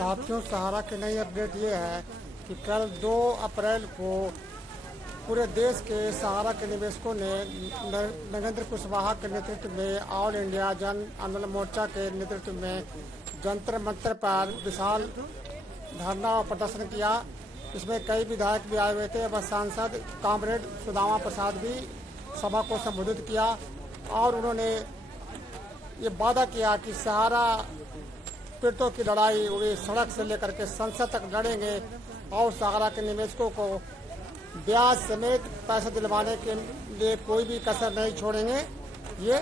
साथियों, सहारा की नई अपडेट ये है कि कल 2 अप्रैल को पूरे देश के सहारा के निवेशकों ने नरेंद्र कुशवाहा के नेतृत्व में ऑल इंडिया जन आंदोलन मोर्चा के नेतृत्व में जंतर मंतर पर विशाल धरना और प्रदर्शन किया। इसमें कई विधायक भी आए हुए थे व सांसद कॉमरेड सुदामा प्रसाद भी सभा को संबोधित किया और उन्होंने ये वादा किया कि सहारा पीड़ितों की लड़ाई वे सड़क से लेकर के संसद तक लड़ेंगे और सहारा के निवेशकों को ब्याज समेत पैसा दिलवाने के लिए कोई भी कसर नहीं छोड़ेंगे। ये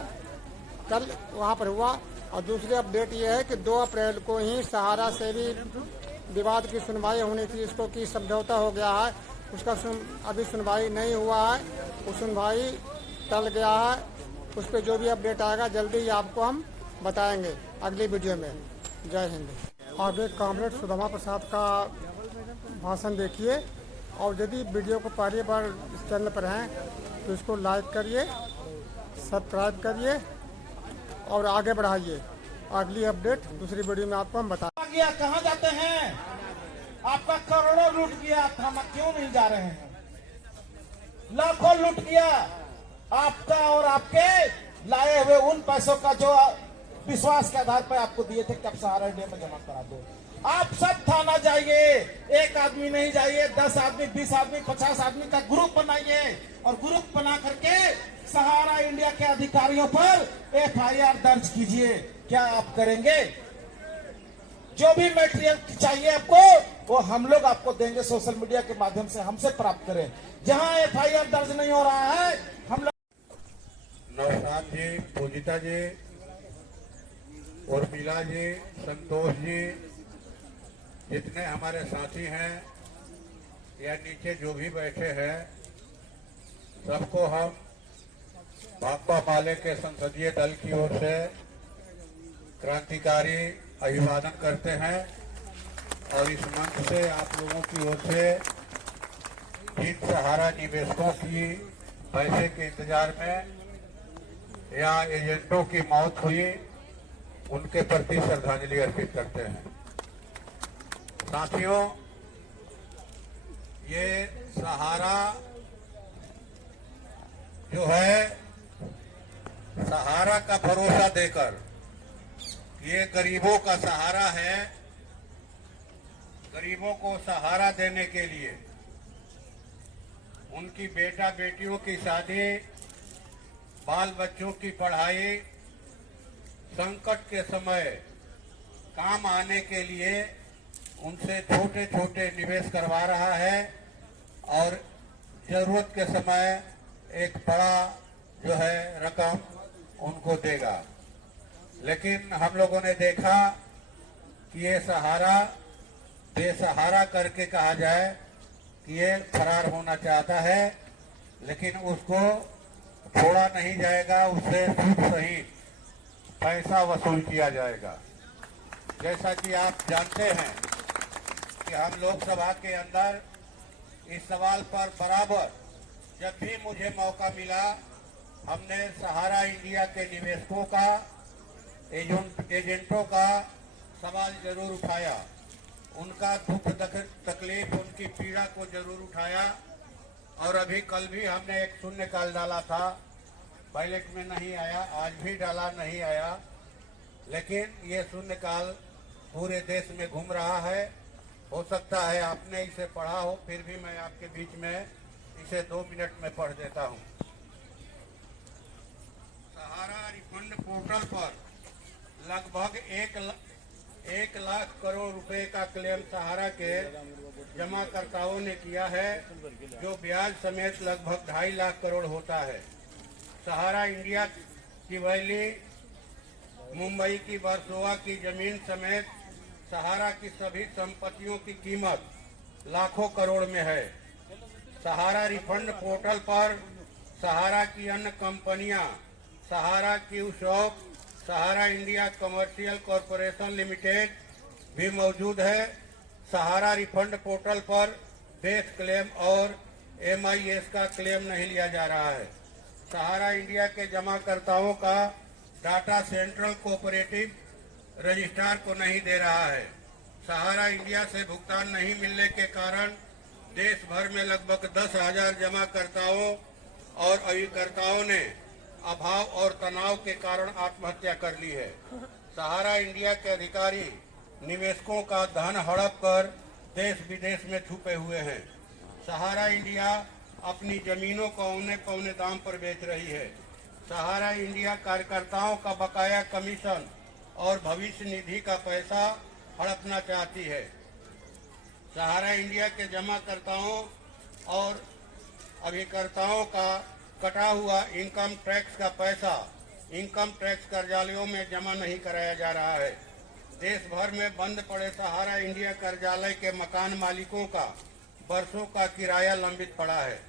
कल वहाँ पर हुआ। और दूसरी अपडेट ये है कि 2 अप्रैल को ही सहारा से भी विवाद की सुनवाई होनी थी, इसको कि समझौता हो गया है, उसका अभी सुनवाई नहीं हुआ है, वो सुनवाई टल गया है। उस पर जो भी अपडेट आएगा जल्दी ही आपको हम बताएंगे अगली वीडियो में। जय हिंद। अब एक कॉमरेड सुदामा प्रसाद का भाषण देखिए और यदि वीडियो को पहली बार इस चैनल पर हैं तो इसको लाइक करिए, सब्सक्राइब करिए और आगे बढ़ाइए। अगली अपडेट दूसरी वीडियो में आपको हम बताएं। गया कहाँ जाते हैं? आपका करोड़ों लूट गया, हम क्यों नहीं जा रहे हैं? लाखों लूट गया आपका और आपके लाए हुए उन पैसों का जो विश्वास के आधार पर आपको दिए थे कि आप सहारा इंडिया में जमा करा दो। आप सब थाना जाइए, एक आदमी नहीं जाइए, 10 आदमी, 20 आदमी, 50 आदमी का ग्रुप बनाइए और ग्रुप बना करके सहारा इंडिया के अधिकारियों पर FIR दर्ज कीजिए। क्या आप करेंगे? जो भी मटेरियल चाहिए आपको वो हम लोग आपको देंगे, सोशल मीडिया के माध्यम से हमसे प्राप्त करें। जहां FIR दर्ज नहीं हो रहा है हम लोग नौशाद जी, पूजिता जी, उर्मिला जी, संतोष जी, जितने हमारे साथी हैं या नीचे जो भी बैठे हैं, सबको हम भाकपा माले के संसदीय दल की ओर से क्रांतिकारी अभिवादन करते हैं और इस मंच से आप लोगों की ओर से जिन सहारा निवेशकों की पैसे के इंतजार में या एजेंटों की मौत हुई उनके प्रति श्रद्धांजलि अर्पित करते हैं। साथियों, ये सहारा जो है, सहारा का भरोसा देकर ये गरीबों का सहारा है। गरीबों को सहारा देने के लिए उनकी बेटा बेटियों की शादी, बाल बच्चों की पढ़ाई, संकट के समय काम आने के लिए उनसे छोटे छोटे निवेश करवा रहा है और जरूरत के समय एक बड़ा जो है रकम उनको देगा। लेकिन हम लोगों ने देखा कि ये सहारा बेसहारा करके कहा जाए कि ये फरार होना चाहता है, लेकिन उसको छोड़ा नहीं जाएगा, उससे सूद सहित पैसा वसूल किया जाएगा। जैसा कि आप जानते हैं कि हम लोकसभा के अंदर इस सवाल पर बराबर जब भी मुझे मौका मिला हमने सहारा इंडिया के निवेशकों का, एजेंटों का सवाल जरूर उठाया, उनका दुख तकलीफ, उनकी पीड़ा को जरूर उठाया। और अभी कल भी हमने एक शून्यकाल डाला था, पायलट में नहीं आया, आज भी डाला नहीं आया, लेकिन ये शून्यकाल पूरे देश में घूम रहा है। हो सकता है आपने इसे पढ़ा हो, फिर भी मैं आपके बीच में इसे 2 मिनट में पढ़ देता हूँ। सहारा रिफंड पोर्टल पर लगभग 1 लाख करोड़ रुपए का क्लेम सहारा के जमाकर्ताओं ने किया है, जो ब्याज समेत लगभग 2.5 लाख करोड़ होता है। सहारा इंडिया की वैली, मुंबई की वर्सोवा की जमीन समेत सहारा की सभी संपत्तियों की कीमत लाखों करोड़ में है। सहारा रिफंड पोर्टल पर सहारा की अन्य कंपनियां, सहारा क्यू शॉप, सहारा इंडिया कमर्शियल कॉरपोरेशन लिमिटेड भी मौजूद है। सहारा रिफंड पोर्टल पर बेस क्लेम और MIS का क्लेम नहीं लिया जा रहा है। सहारा इंडिया के जमाकर्ताओं का डाटा सेंट्रल कोऑपरेटिव रजिस्ट्रार को नहीं दे रहा है। सहारा इंडिया से भुगतान नहीं मिलने के कारण देश भर में लगभग 10,000 जमाकर्ताओं और अभिकर्ताओं ने अभाव और तनाव के कारण आत्महत्या कर ली है। सहारा इंडिया के अधिकारी निवेशकों का धन हड़प कर देश विदेश में छुपे हुए हैं। सहारा इंडिया अपनी जमीनों को औने पौने दाम पर बेच रही है। सहारा इंडिया कार्यकर्ताओं का बकाया कमीशन और भविष्य निधि का पैसा हड़पना चाहती है। सहारा इंडिया के जमाकर्ताओं और अभिकर्ताओं का कटा हुआ इनकम टैक्स का पैसा इनकम टैक्स कार्यालयों में जमा नहीं कराया जा रहा है। देश भर में बंद पड़े सहारा इंडिया कार्यालय के मकान मालिकों का वर्षों का किराया लंबित पड़ा है।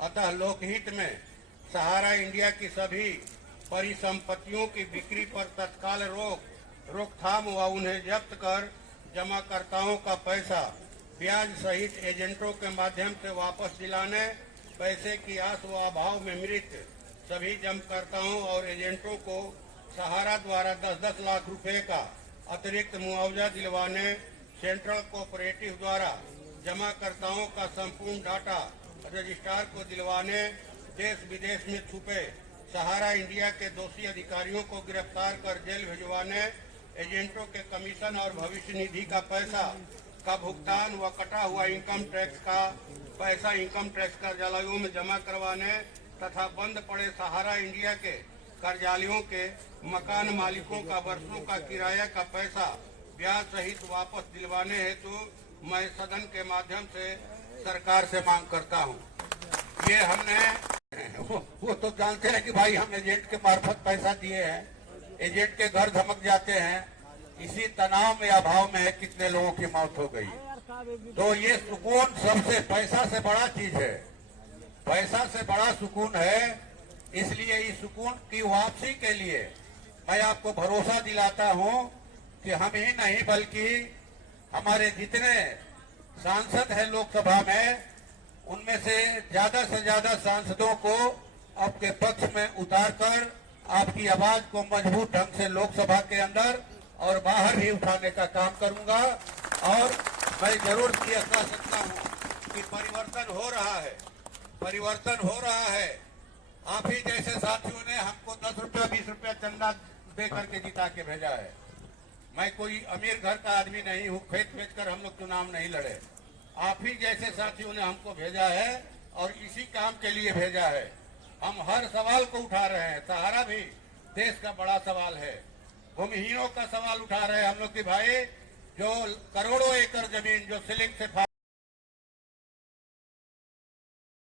अतः लोकहित में सहारा इंडिया की सभी परिसंपत्तियों की बिक्री पर तत्काल रोकथाम व उन्हें जब्त कर जमाकर्ताओं का पैसा ब्याज सहित एजेंटों के माध्यम से वापस दिलाने, पैसे की आस व अभाव में मृत सभी जमाकर्ताओं और एजेंटों को सहारा द्वारा 10-10 लाख रुपए का अतिरिक्त मुआवजा दिलवाने, सेंट्रल कोऑपरेटिव द्वारा जमाकर्ताओं का संपूर्ण डाटा रजिस्ट्रार को दिलवाने, देश विदेश में छुपे सहारा इंडिया के दोषी अधिकारियों को गिरफ्तार कर जेल भिजवाने, एजेंटों के कमीशन और भविष्य निधि का पैसा का भुगतान व कटा हुआ इनकम टैक्स का पैसा इनकम टैक्स कार्यालयों में जमा करवाने तथा बंद पड़े सहारा इंडिया के कार्यालयों के मकान मालिकों का वर्षों का किराया का पैसा ब्याज सहित वापस दिलवाने हेतु मैं सदन के माध्यम से सरकार से मांग करता हूं। ये हमने वो तो जानते हैं कि भाई हम एजेंट के मार्फत पैसा दिए हैं, एजेंट के घर धमक जाते हैं, इसी तनाव में अभाव में कितने लोगों की मौत हो गई। तो ये सुकून सबसे पैसा से बड़ा चीज है, पैसा से बड़ा सुकून है। इसलिए इस सुकून की वापसी के लिए मैं आपको भरोसा दिलाता हूं कि हम ही नहीं बल्कि हमारे जितने सांसद हैं लोकसभा में, उनमें से ज्यादा सांसदों को आपके पक्ष में उतारकर आपकी आवाज को मजबूत ढंग से लोकसभा के अंदर और बाहर भी उठाने का काम करूंगा। और मैं जरूर किया जा सकता हूं कि परिवर्तन हो रहा है। आप ही जैसे साथियों ने हमको 10 रुपया 20 रुपया चंदा दे करके जिता के भेजा है। मैं कोई अमीर घर का आदमी नहीं हूँ, खेत बेच कर हम लोग चुनाव नहीं लड़े। आप ही जैसे साथियों ने हमको भेजा है और इसी काम के लिए भेजा है। हम हर सवाल को उठा रहे हैं। सहारा भी देश का बड़ा सवाल है, भूमिहीनों का सवाल उठा रहे हैं हम लोग कि भाई जो करोड़ों एकड़ जमीन जो सीलिंग से